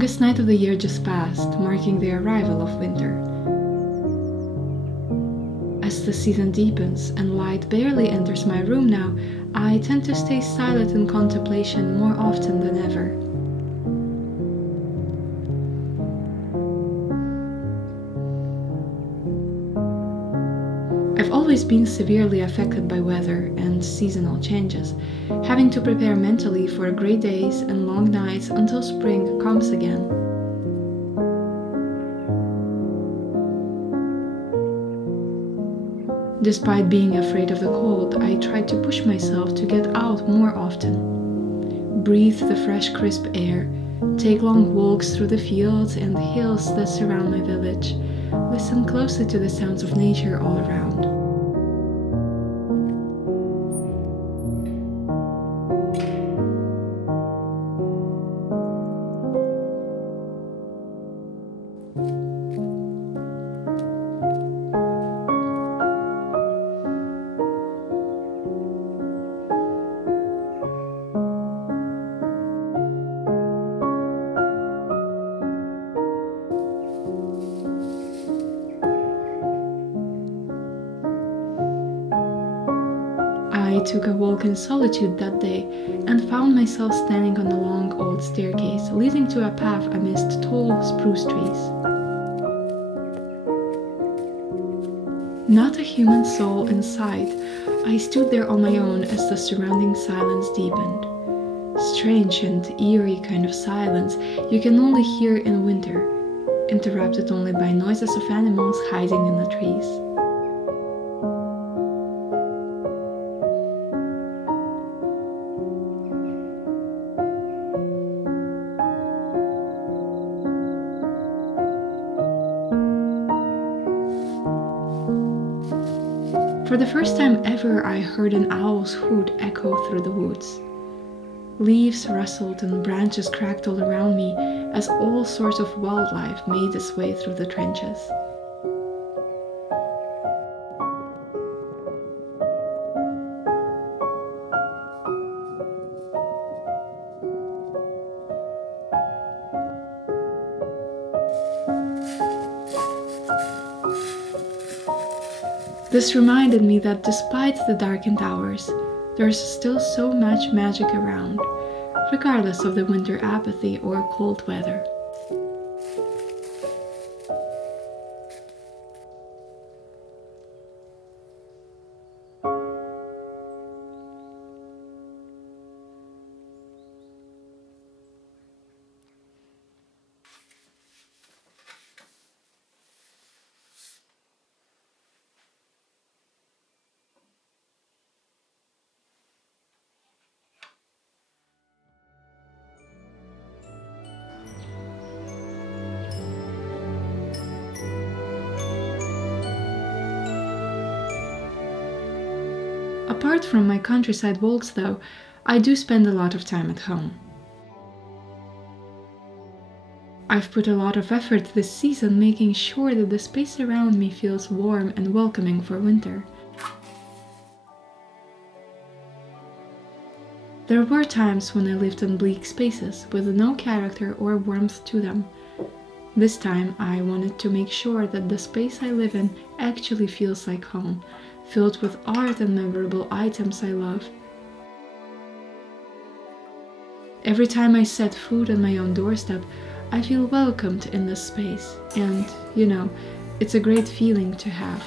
longest night of the year just passed, marking the arrival of winter. As the season deepens and light barely enters my room now, I tend to stay silent in contemplation more often than ever. I've always been severely affected by weather and seasonal changes, having to prepare mentally for gray days and long nights until spring comes again. Despite being afraid of the cold, I try to push myself to get out more often. Breathe the fresh, crisp air, take long walks through the fields and hills that surround my village, listen closely to the sounds of nature all around. I took a walk in solitude that day and found myself standing on a long old staircase leading to a path amidst tall spruce trees. Not a human soul in sight, I stood there on my own as the surrounding silence deepened. Strange and eerie kind of silence you can only hear in winter, interrupted only by noises of animals hiding in the trees. For the first time ever, I heard an owl's hoot echo through the woods. Leaves rustled and branches cracked all around me as all sorts of wildlife made its way through the trenches. This reminded me that despite the darkened hours, there's still so much magic around, regardless of the winter apathy or cold weather. Apart from my countryside walks though, I do spend a lot of time at home. I've put a lot of effort this season making sure that the space around me feels warm and welcoming for winter. There were times when I lived in bleak spaces with no character or warmth to them. This time I wanted to make sure that the space I live in actually feels like home, filled with art and memorable items I love. Every time I set foot on my own doorstep, I feel welcomed in this space, and, you know, it's a great feeling to have.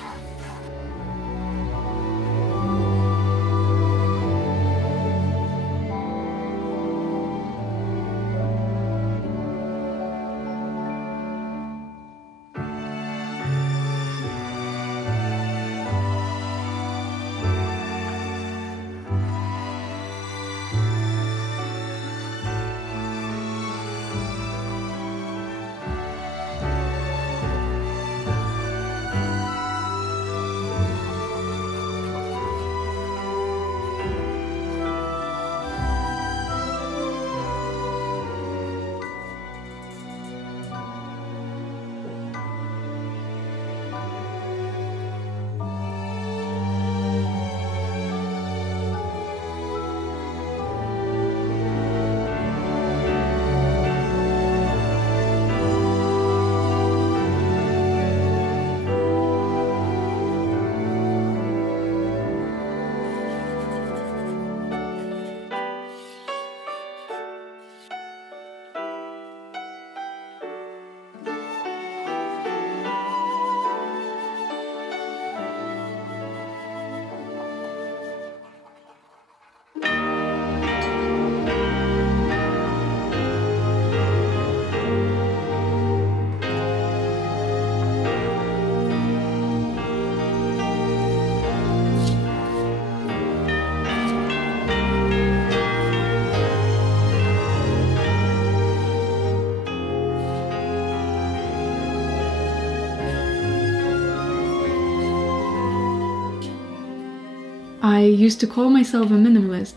I used to call myself a minimalist,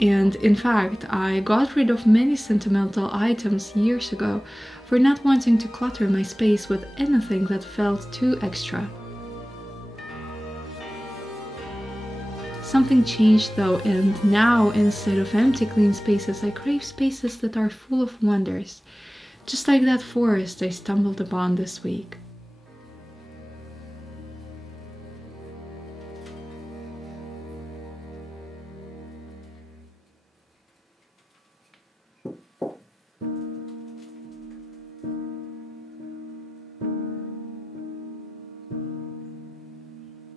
and in fact, I got rid of many sentimental items years ago for not wanting to clutter my space with anything that felt too extra. Something changed though, and now instead of empty clean spaces, I crave spaces that are full of wonders, just like that forest I stumbled upon this week.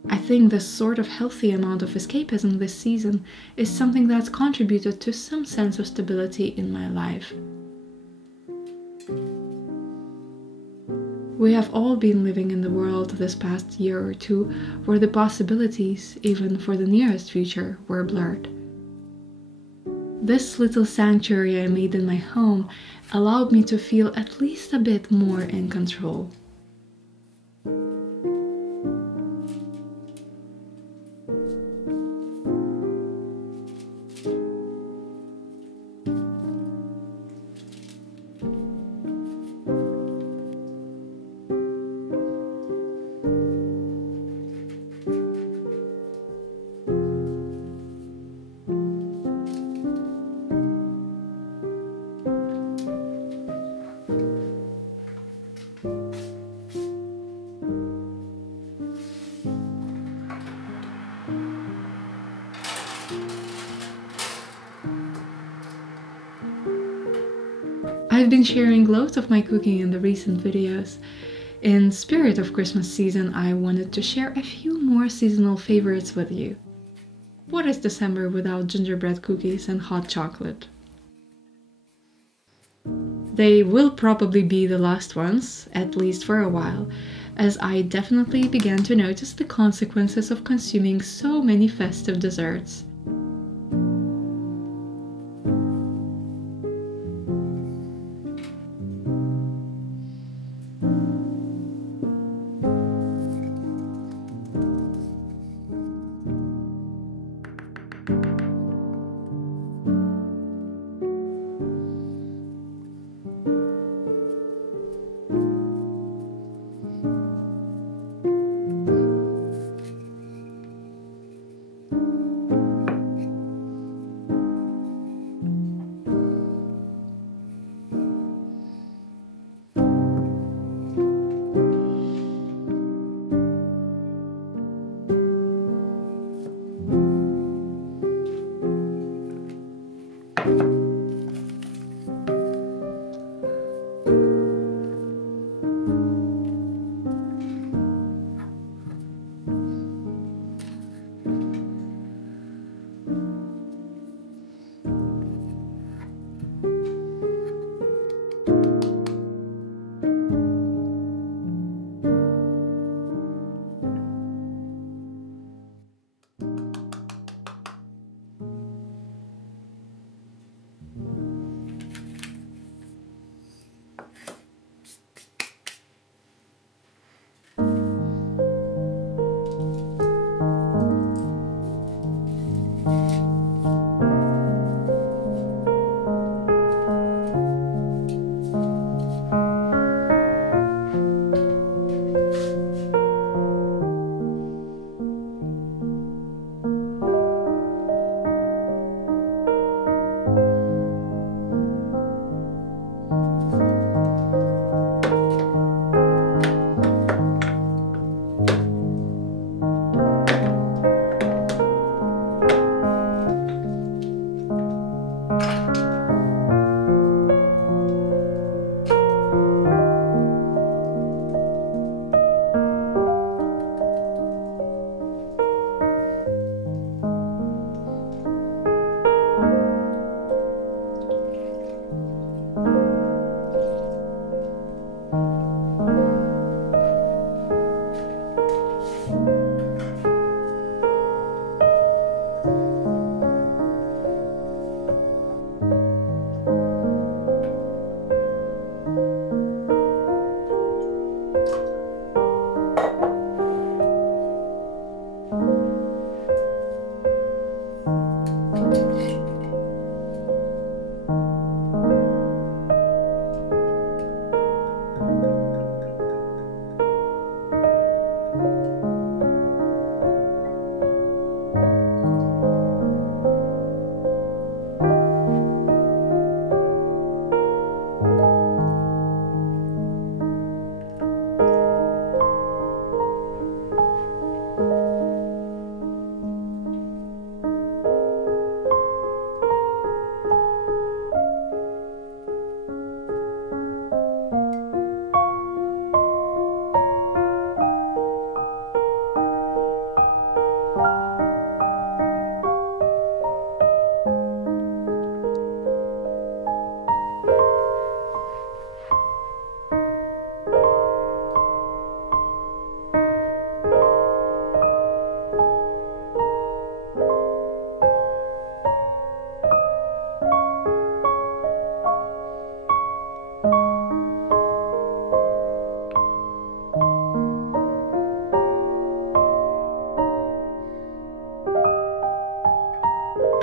I think this sort of healthy amount of escapism this season is something that's contributed to some sense of stability in my life. We have all been living in the world this past year or two where the possibilities, even for the nearest future, were blurred. This little sanctuary I made in my home allowed me to feel at least a bit more in control. I've been sharing loads of my cooking in the recent videos. In spirit of Christmas season, I wanted to share a few more seasonal favorites with you. What is December without gingerbread cookies and hot chocolate? They will probably be the last ones, at least for a while, as I definitely began to notice the consequences of consuming so many festive desserts.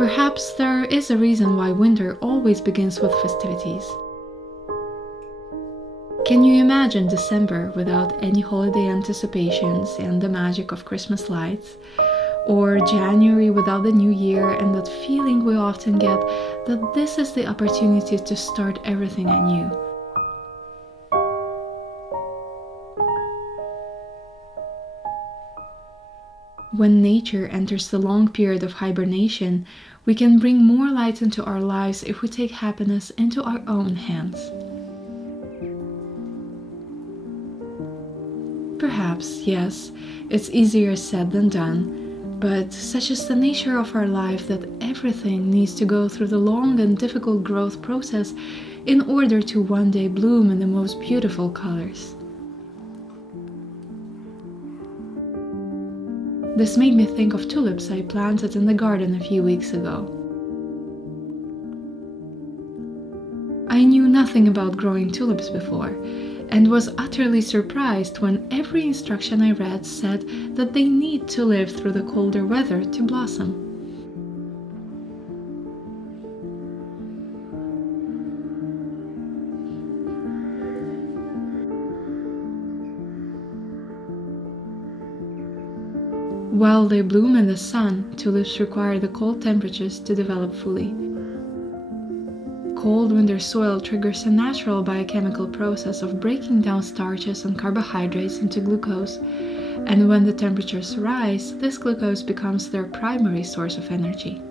Perhaps there is a reason why winter always begins with festivities. Can you imagine December without any holiday anticipations and the magic of Christmas lights? Or January without the new year and that feeling we often get that this is the opportunity to start everything anew? When nature enters the long period of hibernation, we can bring more light into our lives if we take happiness into our own hands. Perhaps, yes, it's easier said than done, but such is the nature of our life that everything needs to go through the long and difficult growth process in order to one day bloom in the most beautiful colors. This made me think of tulips I planted in the garden a few weeks ago. I knew nothing about growing tulips before, and was utterly surprised when every instruction I read said that they need to live through the colder weather to blossom. While they bloom in the sun, tulips require the cold temperatures to develop fully. Cold winter soil triggers a natural biochemical process of breaking down starches and carbohydrates into glucose, and when the temperatures rise, this glucose becomes their primary source of energy.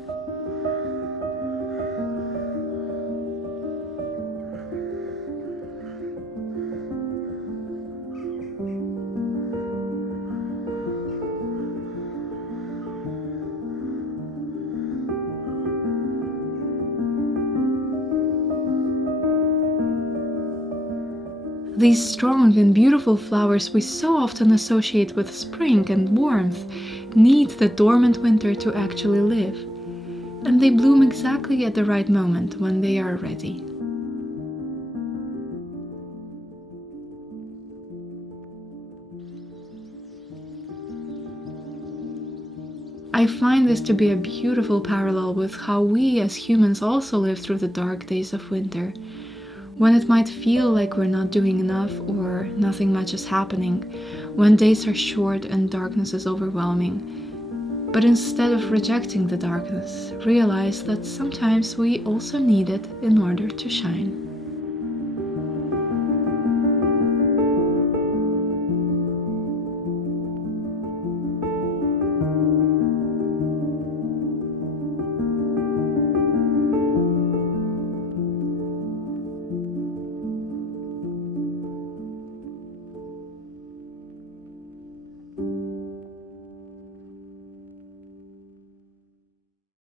These strong and beautiful flowers we so often associate with spring and warmth need the dormant winter to actually live, and they bloom exactly at the right moment when they are ready. I find this to be a beautiful parallel with how we as humans also live through the dark days of winter, when it might feel like we're not doing enough or nothing much is happening, when days are short and darkness is overwhelming. But instead of rejecting the darkness, realize that sometimes we also need it in order to shine.